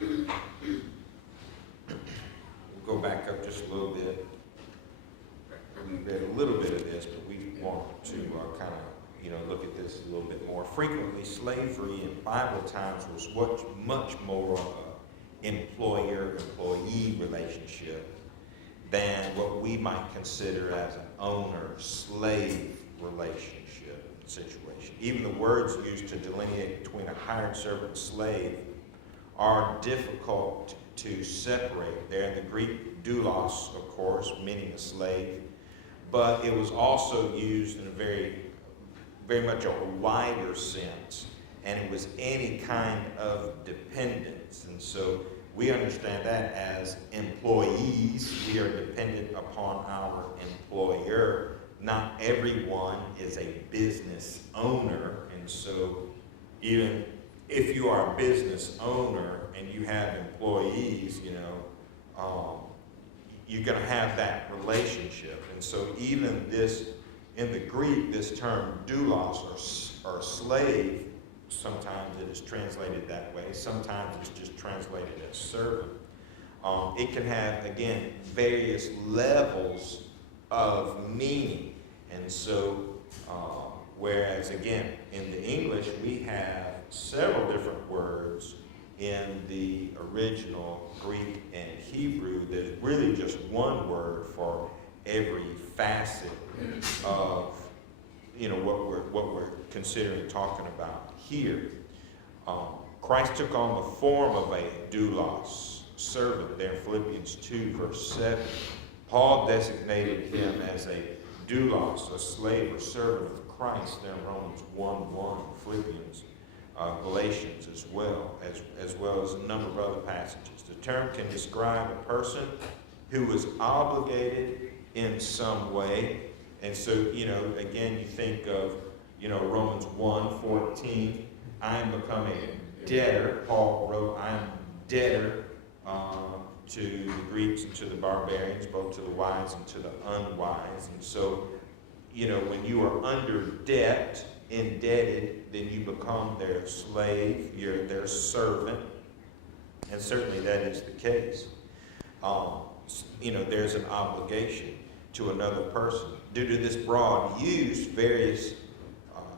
We'll go back up just a little bit. We read a little bit of this, but we want to kind of, look at this a little bit more. Frequently, slavery in Bible times was much more of an employer-employee relationship than what we might consider as an owner-slave relationship situation. Even the words used to delineate between a hired servant and slave are difficult to separate. They're in the Greek doulos, of course, meaning a slave, but it was also used in a very much a wider sense, and it was any kind of dependence. And so we understand that as employees, we are dependent upon our employer. Not everyone is a business owner, and so even if you are a business owner and you have employees, you're going to have that relationship. And so even this, in the Greek, this term doulos or slave, sometimes it is translated that way. Sometimes it's just translated as servant. It can have, again, various levels of meaning. And so, whereas, again, in the English, we have several different words in the original Greek and Hebrew. There's really just one word for every facet of what we're considering talking about here. Christ took on the form of a doulos, servant, there in Philippians 2, verse 7. Paul designated him as a doulos, a slave or servant of Christ, there in Romans 1:1, Philippians, Galatians as well as a number of other passages. The term can describe a person who is obligated in some way. And so, again, you think of, Romans 1:14, I am become a debtor. Paul wrote, I am debtor to the Greeks and to the barbarians, both to the wise and to the unwise. And so, when you are under debt, indebted, then you become their slave, you're their servant. And certainly that is the case. There's an obligation to another person. Due to this broad use, various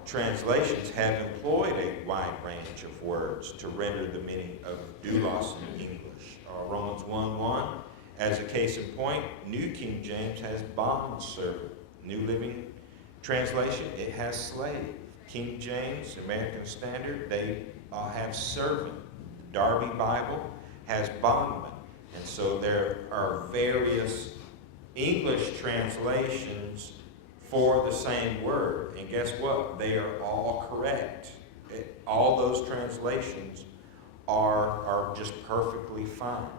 translations have employed a wide range of words to render the meaning of doulos in English. Romans 1:1, as a case in point, New King James has bondservant. New Living Translation, it has slave. King James, American Standard, they have servant. Darby Bible has bondman. And so there are various English translations for the same word. And guess what? They are all correct. All those translations are just perfectly fine.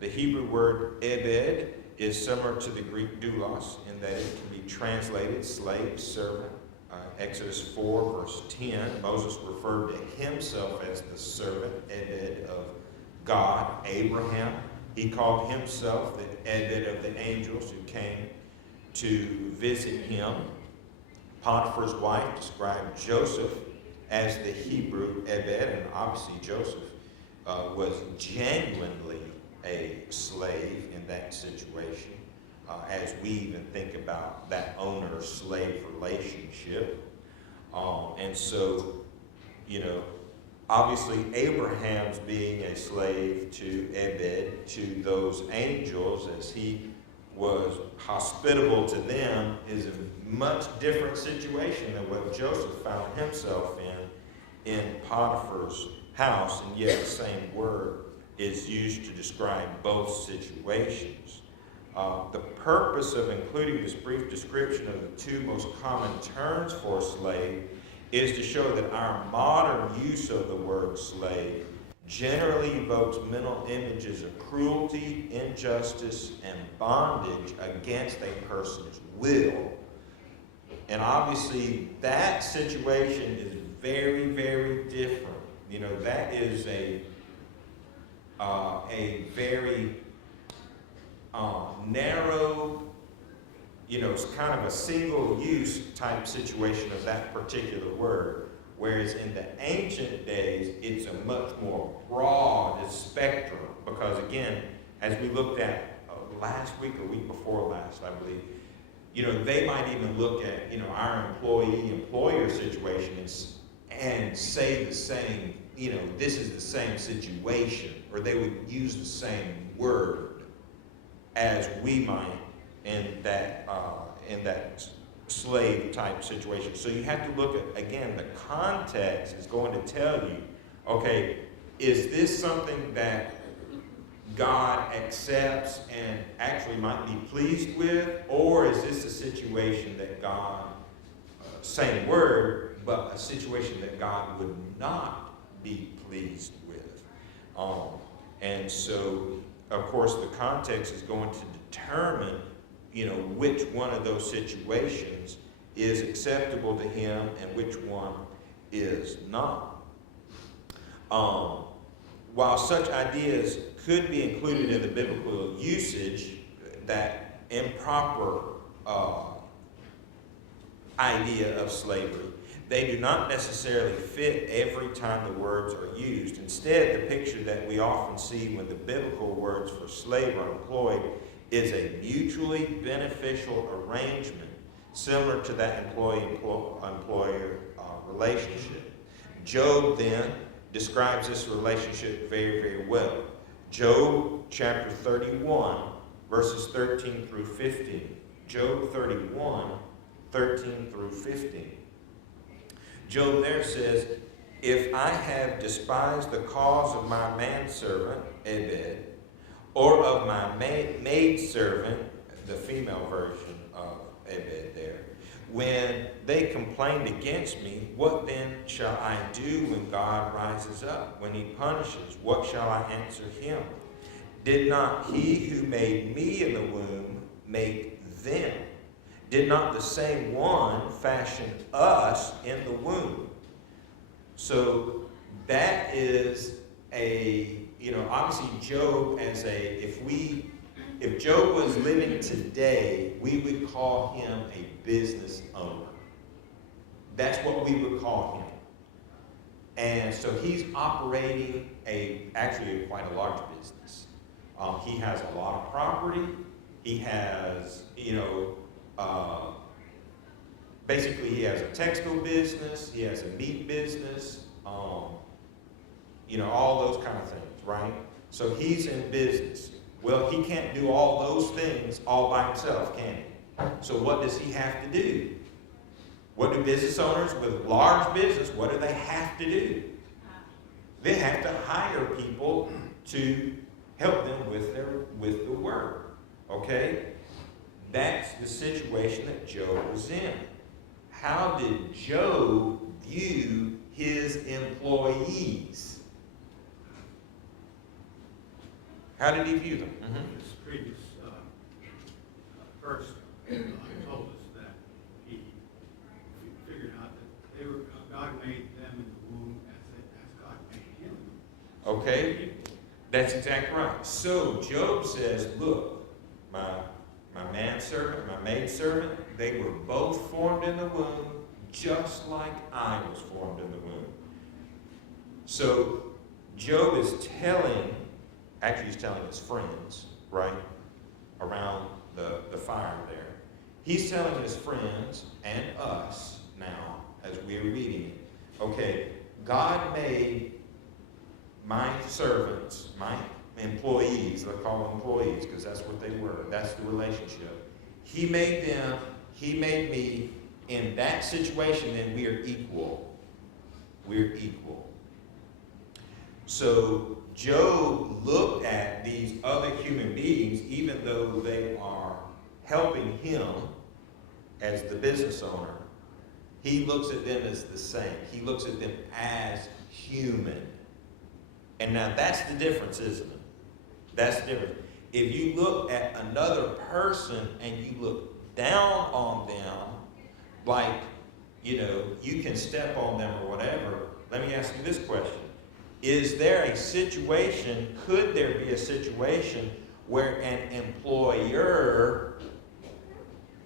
The Hebrew word ebed is similar to the Greek doulos in that it can be translated slave, servant. Exodus 4, verse 10, Moses referred to himself as the servant, ebed, of God. Abraham, he called himself the ebed of the angels who came to visit him. Potiphar's wife described Joseph as the Hebrew ebed, and obviously Joseph was genuinely a slave in that situation, as we even think about that owner-slave relationship. And so, obviously Abraham's being a slave to Ebed, to those angels, as he was hospitable to them, is a much different situation than what Joseph found himself in Potiphar's house, and yet the same word is used to describe both situations. The purpose of including this brief description of the two most common terms for slave is to show that our modern use of the word slave generally evokes mental images of cruelty, injustice, and bondage against a person's will. And obviously that situation is very, very different. That is a very narrow, it's kind of a single-use type situation of that particular word, whereas in the ancient days, it's a much more broad the spectrum, because again, as we looked at last week or week before last, I believe, they might even look at, our employee-employer situation and say the same, this is the same situation, or they would use the same word as we might in that slave type situation. So you have to look at, again, the context is going to tell you, okay, is this something that God accepts and actually might be pleased with, or is this a situation that God, same word, but a situation that God would not be pleased with? And so, of course, the context is going to determine, which one of those situations is acceptable to him and which one is not. While such ideas could be included in the biblical usage, that improper idea of slavery, they do not necessarily fit every time the words are used. Instead, the picture that we often see when the biblical words for slave are employed is a mutually beneficial arrangement, similar to that employee-employer relationship. Job then describes this relationship very, very well. Job chapter 31, verses 13 through 15. Job 31, 13 through 15. Job there says, "If I have despised the cause of my manservant, Ebed, or of my maidservant," the female version of Ebed there, "when they complained against me, what then shall I do when God rises up? When he punishes, what shall I answer him? Did not he who made me in the womb make them? Did not the same one fashion us in the womb?" So that is obviously Job if Job was living today, we would call him a business owner. That's what we would call him. And so he's operating actually quite a large business. He has a lot of property. He has, basically he has a textile business. He has a meat business. All those kind of things, right? So he's in business. Well, he can't do all those things all by himself, can he? So what does he have to do? What do business owners with large business, what do they have to do? They have to hire people to help them with the work. Okay? That's the situation that Job was in. How did Job view his employees? How did he view them? This previous verse told us that he figured out that God made them in the womb as God made him. Okay, that's exactly right. So Job says, look, my manservant, my maidservant, they were both formed in the womb just like I was formed in the womb. So Job is he's telling his friends, right, around the fire there. He's telling his friends and us now, as we're reading it, okay, God made my servants, my employees, let's call them employees because that's what they were, that's the relationship. He made them, he made me. In that situation, then we are equal. We're equal. So Job looked at these other human beings, even though they are helping him as the business owner, he looks at them as the same. He looks at them as human. And now that's the difference, isn't it? That's the difference. If you look at another person and you look down on them, like, you can step on them or whatever, let me ask you this question. Is there a situation, could there be a situation where an employer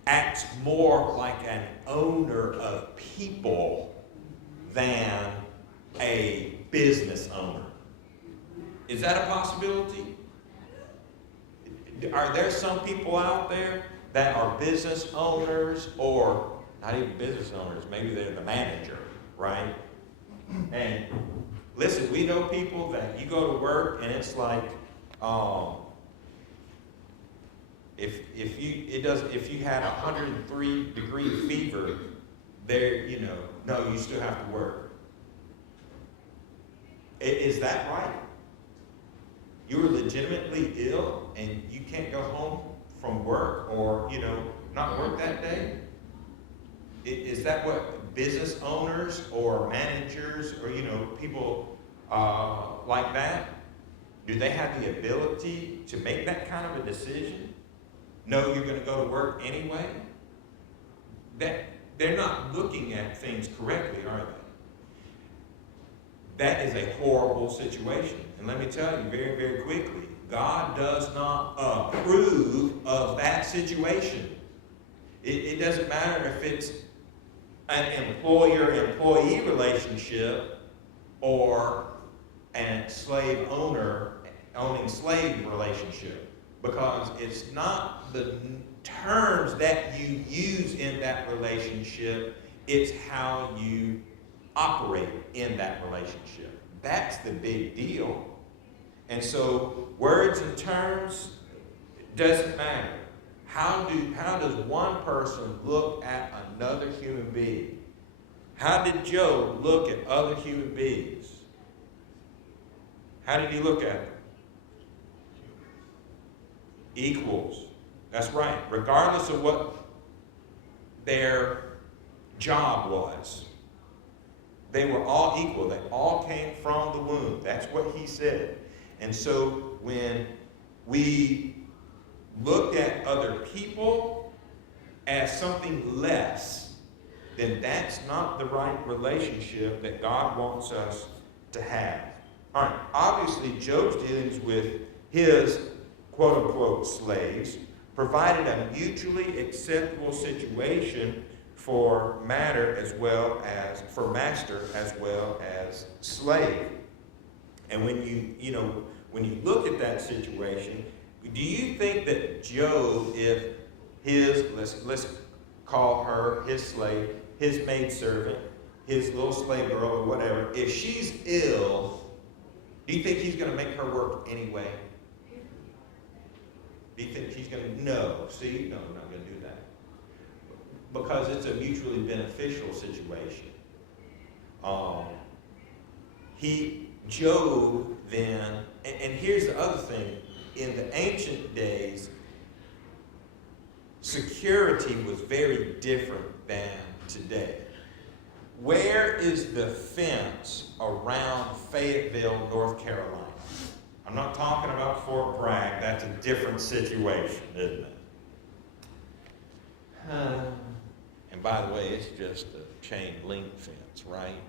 acts more like an owner of people than a business owner? Is that a possibility? Are there some people out there that are business owners, or not even business owners, maybe they're the manager, right? And listen, we know people that you go to work and it's like, if you had 103-degree fever, no, you still have to work. Is that right? You were legitimately ill and you can't go home from work, or not work that day? Is that what business owners or managers or people like that, do they have the ability to make that kind of a decision? No, you're going to go to work anyway? They're not looking at things correctly, are they? That is a horrible situation. And let me tell you very, very quickly, God does not approve of that situation. It doesn't matter if it's an employer-employee relationship or a slave owning slave relationship, because it's not the terms that you use in that relationship, it's how you operate in that relationship. That's the big deal. And so words and terms doesn't matter. How does one person look at another human being? How did Job look at other human beings? How did he look at them? Equals. That's right. Regardless of what their job was, they were all equal. They all came from the womb. That's what he said. And so when we look at other people as something less, then that's not the right relationship that God wants us to have. All right, obviously Job's dealings with his quote-unquote slaves provided a mutually acceptable situation for master as well as slave. And when you look at that situation, do you think that Job, if let's call her his slave, his maidservant, his little slave girl or whatever, if she's ill, do you think he's going to make her work anyway? Do you think he's going to? No. See, no, I'm not going to do that. Because it's a mutually beneficial situation. Job then, and here's the other thing, in the ancient days, security was very different than today. Where is the fence around Fayetteville, North Carolina? I'm not talking about Fort Bragg. That's a different situation, isn't it? And by the way, it's just a chain link fence, right?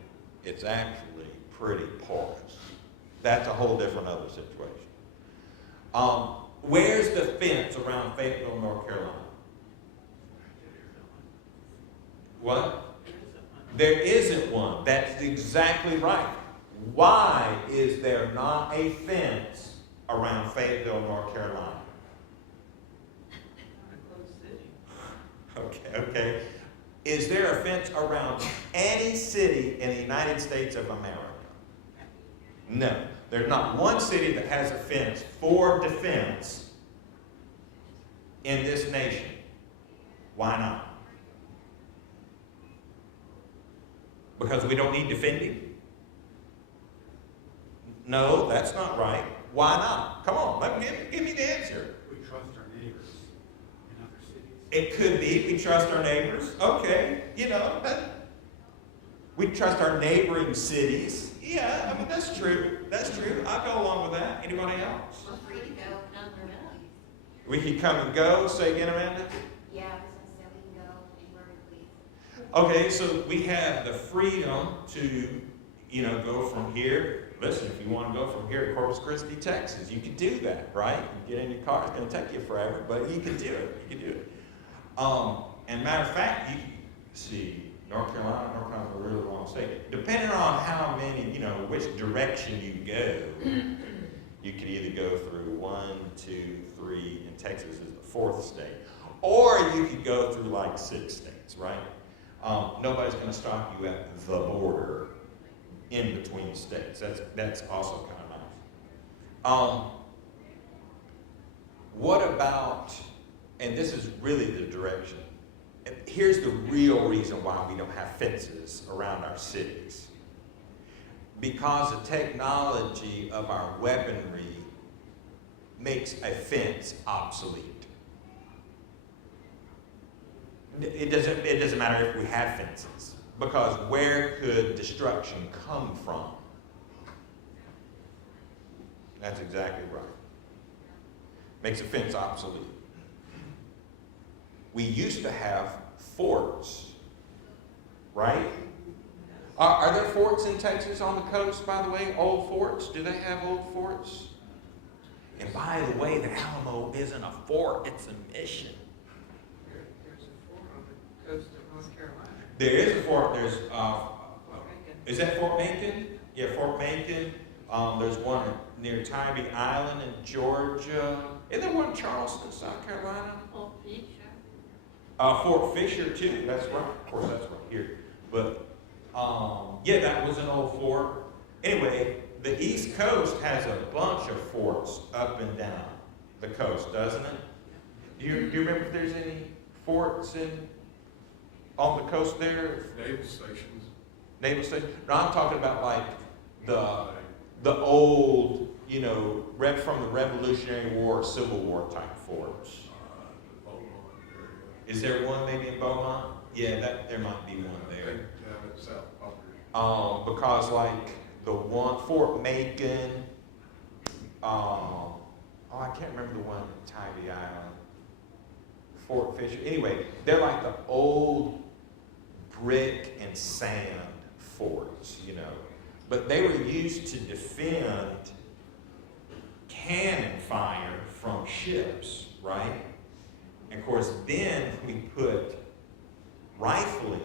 It's actually pretty porous. That's a whole different other situation. Where's the fence around Fayetteville, North Carolina? What? There isn't one. That's exactly right. Why is there not a fence around Fayetteville, North Carolina? Okay. Is there a fence around any city in the United States of America? No. There's not one city that has a fence for defense in this nation. Why not? Because we don't need defending? No, that's not right. Why not? Come on, give me the answer. We trust our neighbors in other cities. It could be we trust our neighbors. Okay, we trust our neighboring cities. Yeah, that's true. That's true. I'll go along with that. Anybody else? We're free to go anywhere we We can come and go. Say again, Amanda? Yeah, I was going to say we can go anywhere we please. Okay, so we have the freedom to, go from here. Listen, if you want to go from here to Corpus Christi, Texas, you can do that, right? You get in your car. It's going to take you forever, but you can do it. You can do it. And matter of fact, you see, North Carolina's a really long state. Depending on how many, which direction you go, You could either go through 1, 2, 3, and Texas is the 4th state. Or you could go through like 6 states, right? Nobody's going to stop you at the border in between states. That's also kind of nice. What about, and this is really the direction, and here's the real reason why we don't have fences around our cities. Because the technology of our weaponry makes a fence obsolete. It doesn't matter if we have fences, because where could destruction come from? That's exactly right. Makes a fence obsolete. We used to have forts, right? Are there forts in Texas on the coast, by the way? Old forts? Do they have old forts? And by the way, the Alamo isn't a fort, it's a mission. There's a fort on the coast of North Carolina. There is a fort. There's, Fort Macon. is that Fort Macon? Yeah, Fort Macon. There's one near Tybee Island in Georgia. Isn't there one in Charleston, South Carolina? Fort Fisher too. That's right. Of course, that's right here. But yeah, that was an old fort. Anyway, the East Coast has a bunch of forts up and down the coast, doesn't it? Do you remember if there's any forts on the coast there? Naval stations. Naval station? No, I'm talking about like the old, from the Revolutionary War, Civil War type forts. The Beaumont area. Is there one maybe in Beaumont? Yeah, there might be one I there. think it's South Poverty. Because like the one, Fort Macon, I can't remember the one in Tybee Island, Fort Fisher. Anyway, they're like the old brick and sand forts, But they were used to defend cannon fire from ships, right? And of course, then we put rifling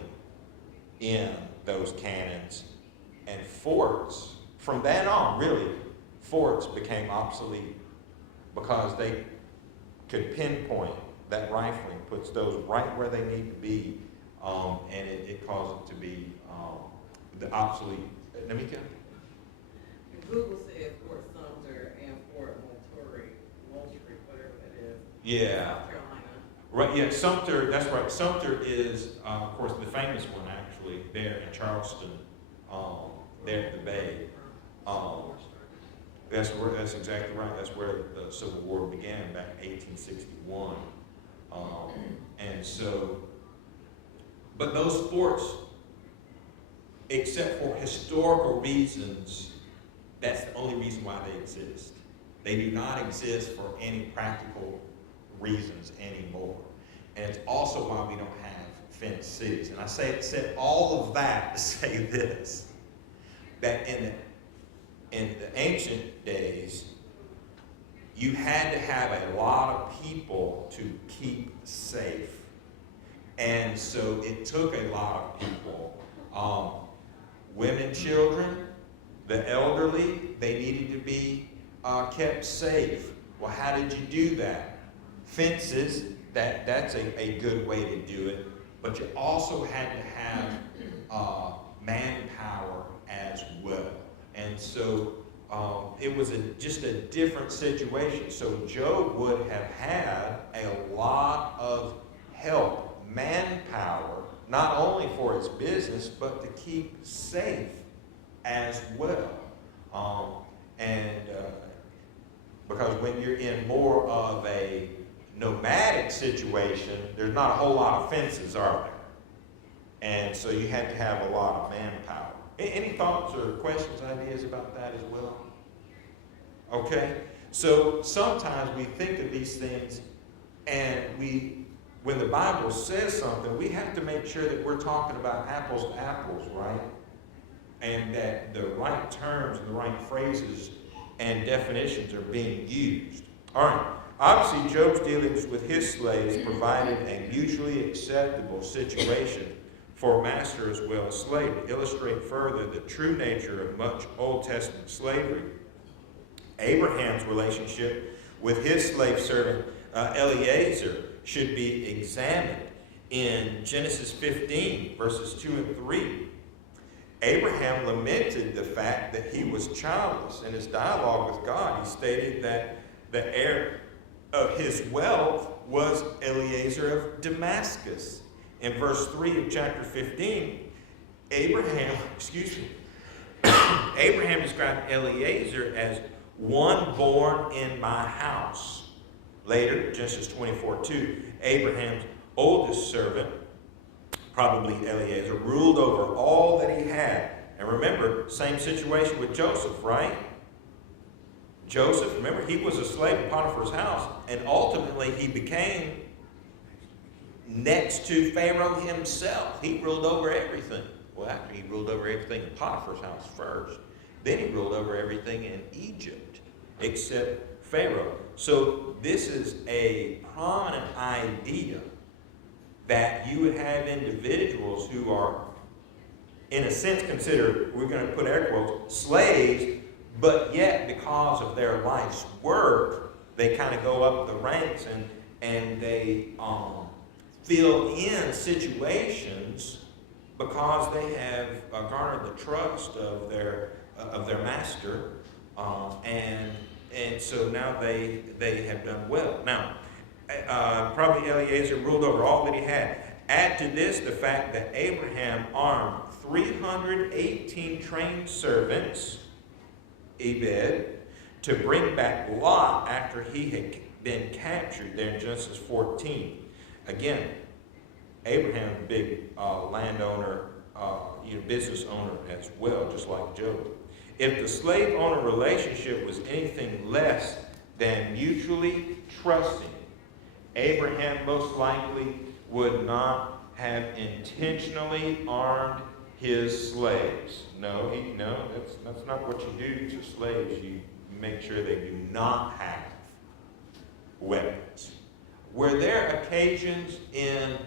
in those cannons, and forts, from then on, really, forts became obsolete because they could pinpoint that rifling, puts those right where they need to be, and it caused it to be the obsolete. Namika? Google said Fort Sumter and Fort Moultrie, whatever that is. Yeah. South Carolina. Right, yeah, Sumter, that's right. Sumter is, of course, the famous one, actually, there in Charleston, there at the Bay. That's exactly right. That's where the Civil War began, back in 1861. And so, but those forts, except for historical reasons, that's the only reason why they exist. They do not exist for any practical reasons anymore. And it's also why we don't have fenced cities. And I said all of that to say this, that in the ancient days, you had to have a lot of people to keep safe. And so it took a lot of people. Women, children, the elderly, they needed to be kept safe. Well, how did you do that? Fences, that's a good way to do it. But you also had to have manpower as well. And so it was just a different situation. So Job would have had a lot of help, manpower, not only for his business, but to keep safe as well. Because when you're in more of a nomadic situation, there's not a whole lot of fences, are there? And so you had to have a lot of manpower. Any thoughts or questions, ideas about that as well? Okay, so sometimes we think of these things, and when the Bible says something, we have to make sure that we're talking about apples to apples, right? And that the right terms and the right phrases and definitions are being used. All right, obviously Job's dealings with his slaves provided a mutually acceptable situation for master as well as slave. To illustrate further the true nature of much Old Testament slavery, Abraham's relationship with his slave servant Eliezer should be examined in Genesis 15, verses 2 and 3. Abraham lamented the fact that he was childless. In his dialogue with God, he stated that the heir of his wealth was Eliezer of Damascus. In verse 3 of chapter 15, Abraham described Eliezer as one born in my house. Later, Genesis 24:2, Abraham's oldest servant, probably Eliezer, ruled over all that he had. And remember, same situation with Joseph, right? Joseph, remember, he was a slave in Potiphar's house, and ultimately he became next to Pharaoh himself. He ruled over everything. Well, actually, he ruled over everything in Potiphar's house first. Then he ruled over everything in Egypt, except Pharaoh. So this is a prominent idea that you would have individuals who are, in a sense, considered, we're going to put air quotes, slaves, but yet because of their life's work, they kind of go up the ranks and they fill in situations because they have garnered the trust of their master, and so now they have done well. Now, probably Eliezer ruled over all that he had. Add to this the fact that Abraham armed 318 trained servants, Ebed, to bring back Lot after he had been captured there in Genesis 14. Again, Abraham, a big landowner, business owner as well, just like Job. If the slave-owner relationship was anything less than mutually trusting, Abraham most likely would not have intentionally armed his slaves. No, that's not what you do to slaves. You make sure they do not have weapons. Were there occasions in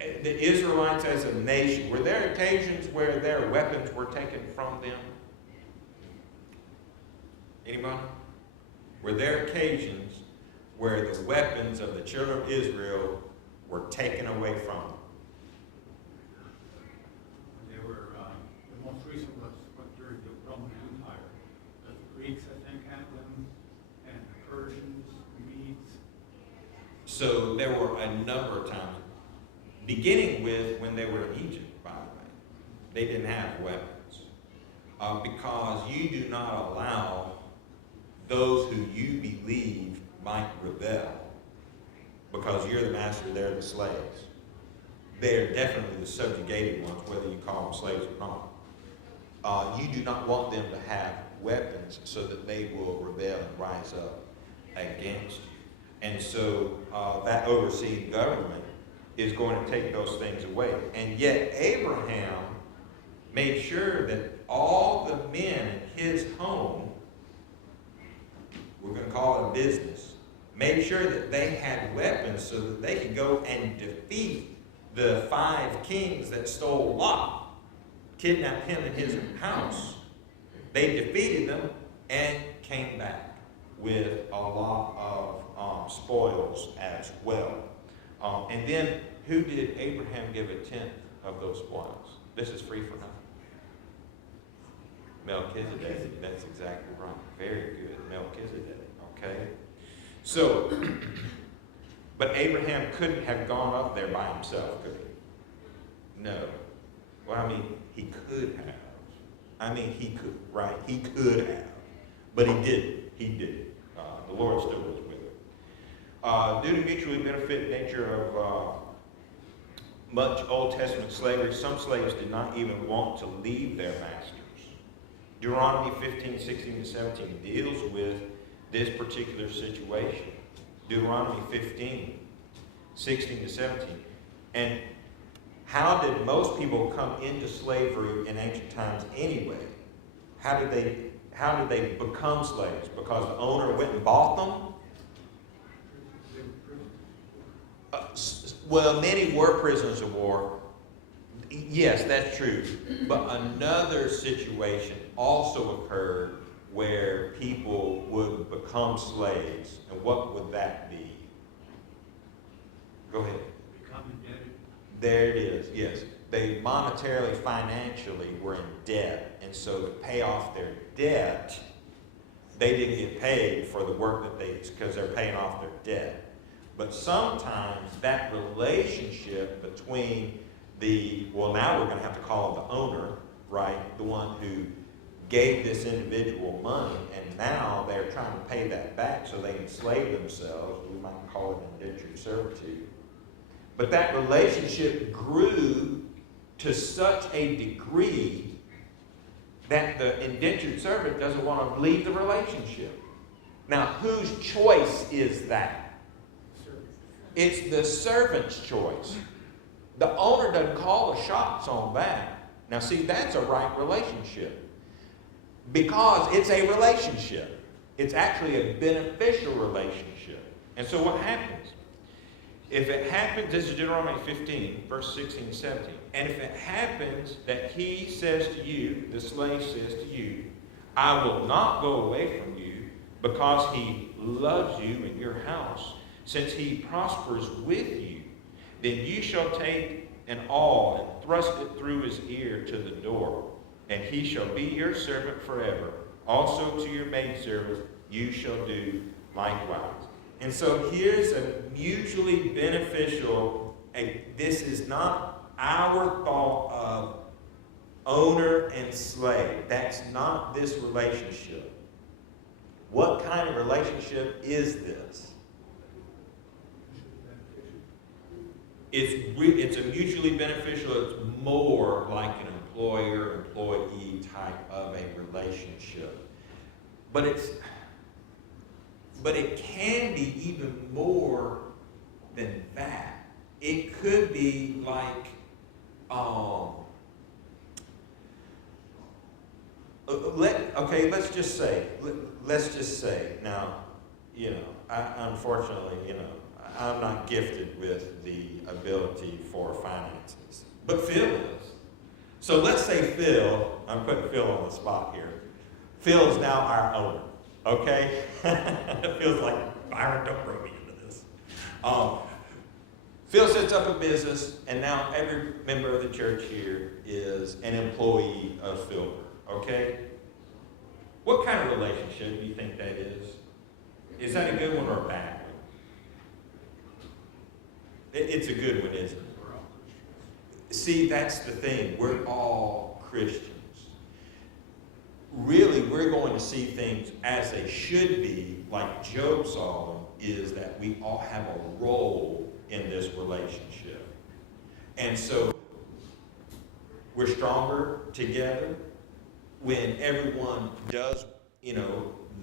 the Israelites as a nation, were there occasions where their weapons were taken from them? Anybody? Were there occasions where the weapons of the children of Israel were taken away from them? They were, the most recent was during the Roman Empire. The Greeks, I think, had them, and the Persians, Medes. So there were a number of times, beginning with when they were in Egypt, by the way. They didn't have weapons. Because you do not allow those who you believe might rebel, because you're the master, they're the slaves. They're definitely the subjugated ones, whether you call them slaves or not. You do not want them to have weapons so that they will rebel and rise up against you. And so that overseeing government is going to take those things away. And yet Abraham made sure that all the men in his home, we're going to call it a business, made sure that they had weapons so that they could go and defeat the 5 kings that stole Lot, kidnapped him in his house. They defeated them and came back with a lot of spoils as well. And then, who did Abraham give a tenth of those spoils? This is free for nothing. Melchizedek. That's exactly right. Very good. Melchizedek. Okay? So, but Abraham couldn't have gone up there by himself, could he? No. Well, I mean, he could have. He could, right? He could have. But he didn't. He didn't. The Lord still was with him. Due to mutually benefit nature of much Old Testament slavery, some slaves did not even want to leave their masters. Deuteronomy 15, 16, and 17 deals with this particular situation. Deuteronomy 15, 16 to 17. And how did most people come into slavery in ancient times anyway? How did they become slaves? Because the owner went and bought them? Well, many were prisoners of war. Yes, that's true. But another situation also occurred where people would become slaves. And what would that be? Go ahead. Become indebted. There it is, yes. They monetarily, financially were in debt. And so to pay off their debt, they didn't get paid for the work that because they're paying off their debt. But sometimes that relationship between now we're going to have to call him the owner, right? The one who gave this individual money, and now they're trying to pay that back so they enslave themselves. We might call it indentured servitude. But that relationship grew to such a degree that the indentured servant doesn't want to leave the relationship. Now, whose choice is that? It's the servant's choice. The owner doesn't call the shots on that. Now, see, that's a right relationship. Because it's a relationship. It's actually a beneficial relationship. And so what happens? If it happens, this is Deuteronomy 15, verse 16 and 17. And if it happens that he says to you, the slave says to you, I will not go away from you because he loves you in your house, since he prospers with you, then you shall take an awl and thrust it through his ear to the door, and he shall be your servant forever. Also to your maidservants you shall do likewise. And so here's a mutually beneficial, this is not our thought of owner and slave. That's not this relationship. What kind of relationship is this? It's a mutually beneficial, it's more like an employer-employee type of a relationship. But it can be even more than that. It could be like, let's just say, now, unfortunately, I'm not gifted with the ability for finances, but Phil is. So let's say Phil, I'm putting Phil on the spot here. Phil is now our owner, okay? It feels like, Byron, don't throw me into this. Phil sets up a business, and now every member of the church here is an employee of Phil, okay? What kind of relationship do you think that is? Is that a good one or a bad one? It's a good one, isn't it? See, that's the thing. We're all Christians. Really, we're going to see things as they should be, like Job saw them, is that we all have a role in this relationship. And so, we're stronger together when everyone does,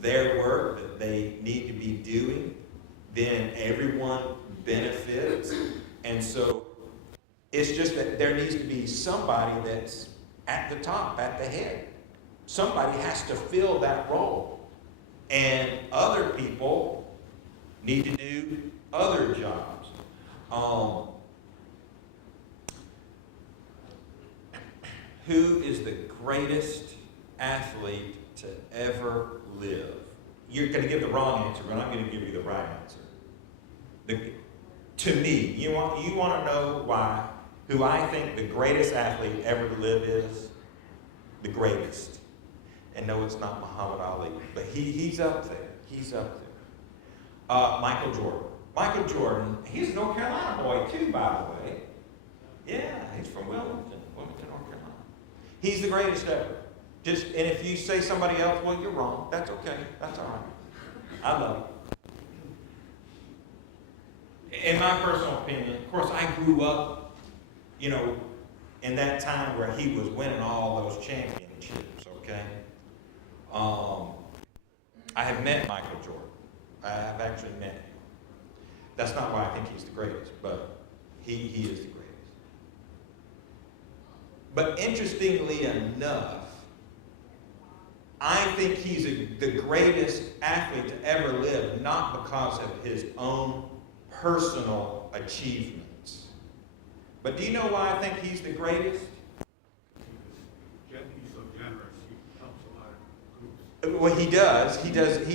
their work that they need to be doing, then everyone benefits. And so it's just that there needs to be somebody that's at the top, at the head. Somebody has to fill that role. And other people need to do other jobs. Who is the greatest athlete to ever live? You're going to give the wrong answer, but I'm going to give you the right answer. To me, you want to know who I think the greatest athlete ever to live is? The greatest. And no, it's not Muhammad Ali, but he's up there. He's up there. Michael Jordan. Michael Jordan, he's a North Carolina boy too, by the way. Yeah, he's from Wilmington, North Carolina. He's the greatest ever. And if you say somebody else, well, you're wrong. That's okay. That's all right. I love it. In my personal opinion, of course, I grew up, in that time where he was winning all those championships, okay? I have met Michael Jordan. I have actually met him. That's not why I think he's the greatest, but he is the greatest. But interestingly enough, I think he's the greatest athlete to ever live, not because of his own personal achievements, But do you know why I think he's the greatest? He's so generous, he helps a lot of groups. Well, he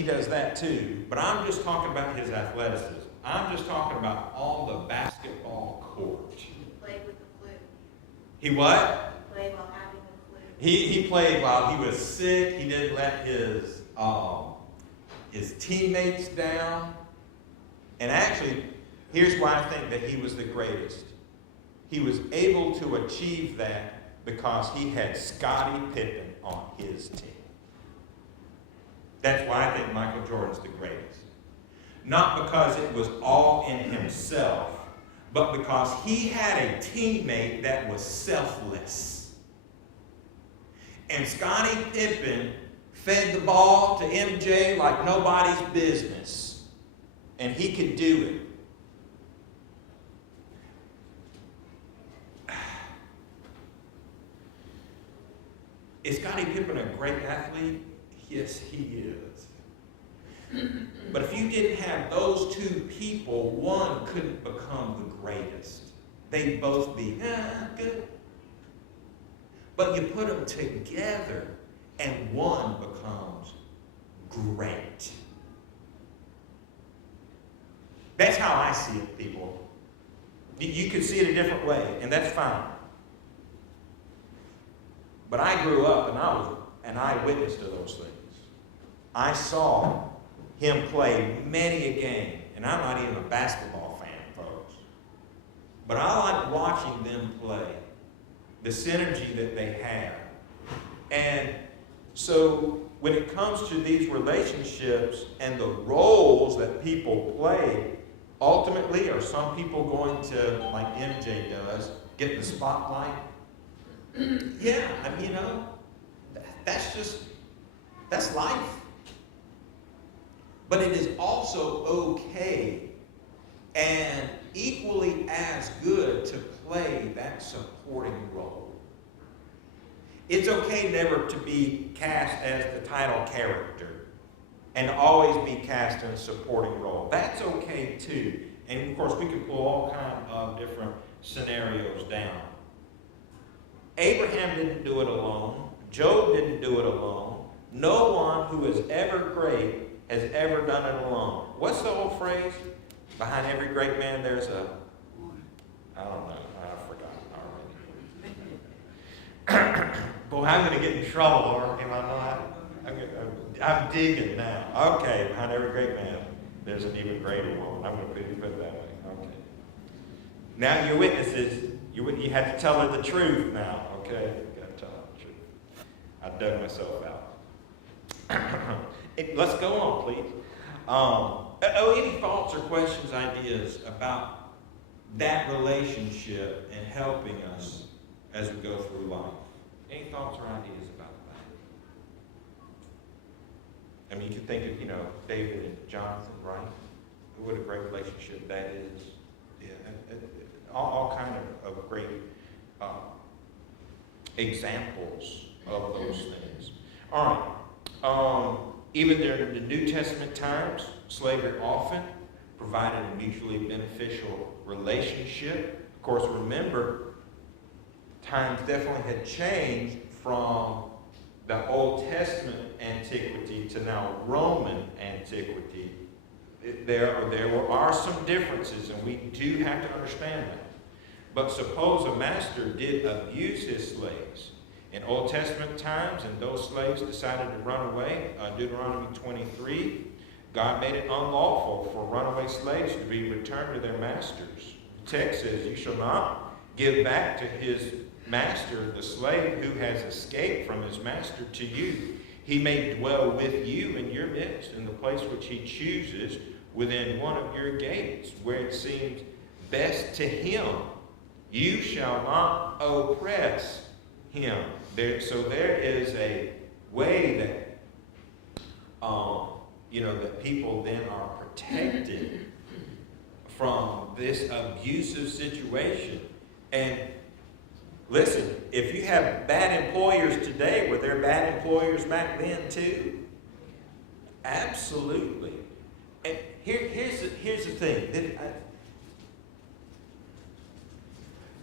does that too. But I'm just talking about his athleticism. I'm just talking about on the basketball court. He played with the flu. He what? He played while having the flu. He played while he was sick. He didn't let his teammates down. And actually, here's why I think that he was the greatest. He was able to achieve that because he had Scottie Pippen on his team. That's why I think Michael Jordan's the greatest. Not because it was all in himself, but because he had a teammate that was selfless. And Scottie Pippen fed the ball to MJ like nobody's business. And he could do it. Is Scottie Pippen a great athlete? Yes, he is. But if you didn't have those two people, one couldn't become the greatest. They'd both be, good. But you put them together, and one becomes great. That's how I see it, people. You could see it a different way, and that's fine. But I grew up, and I was an eyewitness to those things. I saw him play many a game, and I'm not even a basketball fan, folks. But I like watching them play, the synergy that they have. And so when it comes to these relationships and the roles that people play, ultimately, are some people going to, like MJ does, get the spotlight? Yeah, I mean, that's life. But it is also okay and equally as good to play that supporting role. It's okay never to be cast as the title character and always be cast in a supporting role. That's okay too. And of course, we can pull all kinds of different scenarios down. Abraham didn't do it alone. Job didn't do it alone. No one who is ever great has ever done it alone. What's the old phrase? Behind every great man, there's a... I don't know. I forgot already. Boy, I'm going to get in trouble, or am I not? I'm digging now. Okay, behind every great man, there's an even greater one. I'm going to put it that way. Okay. Now your witnesses, you have to tell her the truth now. Okay, you got to tell her the truth. I dug myself out. Let's go on, please. Any thoughts or questions, ideas about that relationship and helping us as we go through life? Any thoughts or ideas about that? I mean, you can think of, David and Jonathan, right? What a great relationship that is. Yeah, all kind of great examples of those things. All right. Even during the New Testament times, slavery often provided a mutually beneficial relationship. Of course, remember, times definitely had changed from the Old Testament antiquity to now Roman antiquity. There are some differences, and we do have to understand that. But suppose a master did abuse his slaves. In Old Testament times, and those slaves decided to run away, Deuteronomy 23, God made it unlawful for runaway slaves to be returned to their masters. The text says, "You shall not give back to his master the slave who has escaped from his master to you. He may dwell with you in your midst, in the place which he chooses, within one of your gates, where it seems best to him. You shall not oppress him." So there is a way that, that people then are protected from this abusive situation. And listen, if you have bad employers today, were there bad employers back then too? Absolutely. And here's the thing.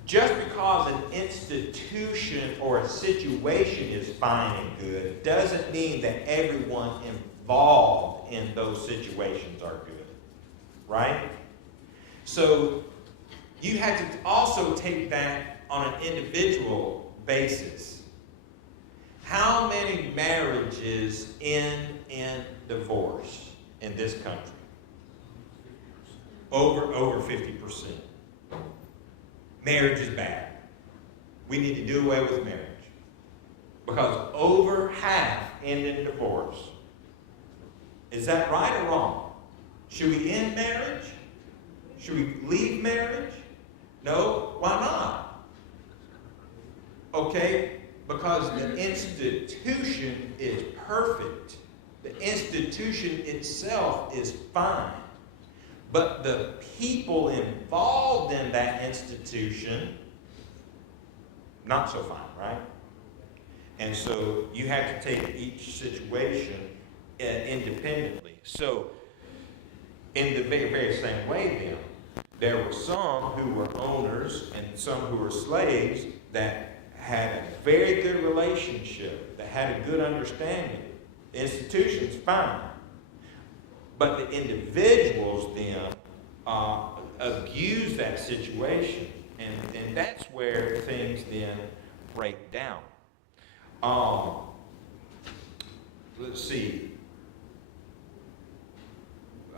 just because an institution or a situation is fine and good doesn't mean that everyone involved in those situations are good. Right? So you have to also take that on an individual basis. How many marriages end in divorce in this country? Over 50%. Marriage is bad. We need to do away with marriage. Because over half end in divorce. Is that right or wrong? Should we end marriage? Should we leave marriage? No? Why not? Okay? Because the institution is perfect. The institution itself is fine. But the people involved in that institution, not so fine, right? And so you have to take each situation independently. So, in the very, very same way then, there were some who were owners and some who were slaves that had a very good relationship, that had a good understanding. The institution's fine. But the individuals then abuse that situation. And that's where things then break down. Let's see.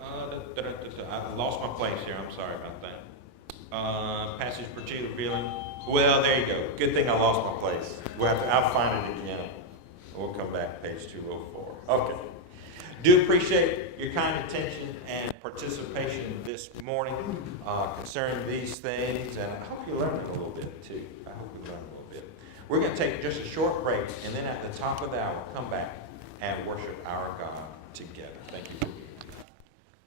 I lost my place here. I'm sorry about that. Passage particular feeling. Well, there you go. Good thing I lost my place. I'll find it again. We'll come back, page 204. Okay. Do appreciate your kind attention and participation this morning concerning these things, and I hope you're learning a little bit too. I hope you learn a little bit. We're going to take just a short break, and then at the top of the hour, come back and worship our God together. Thank you.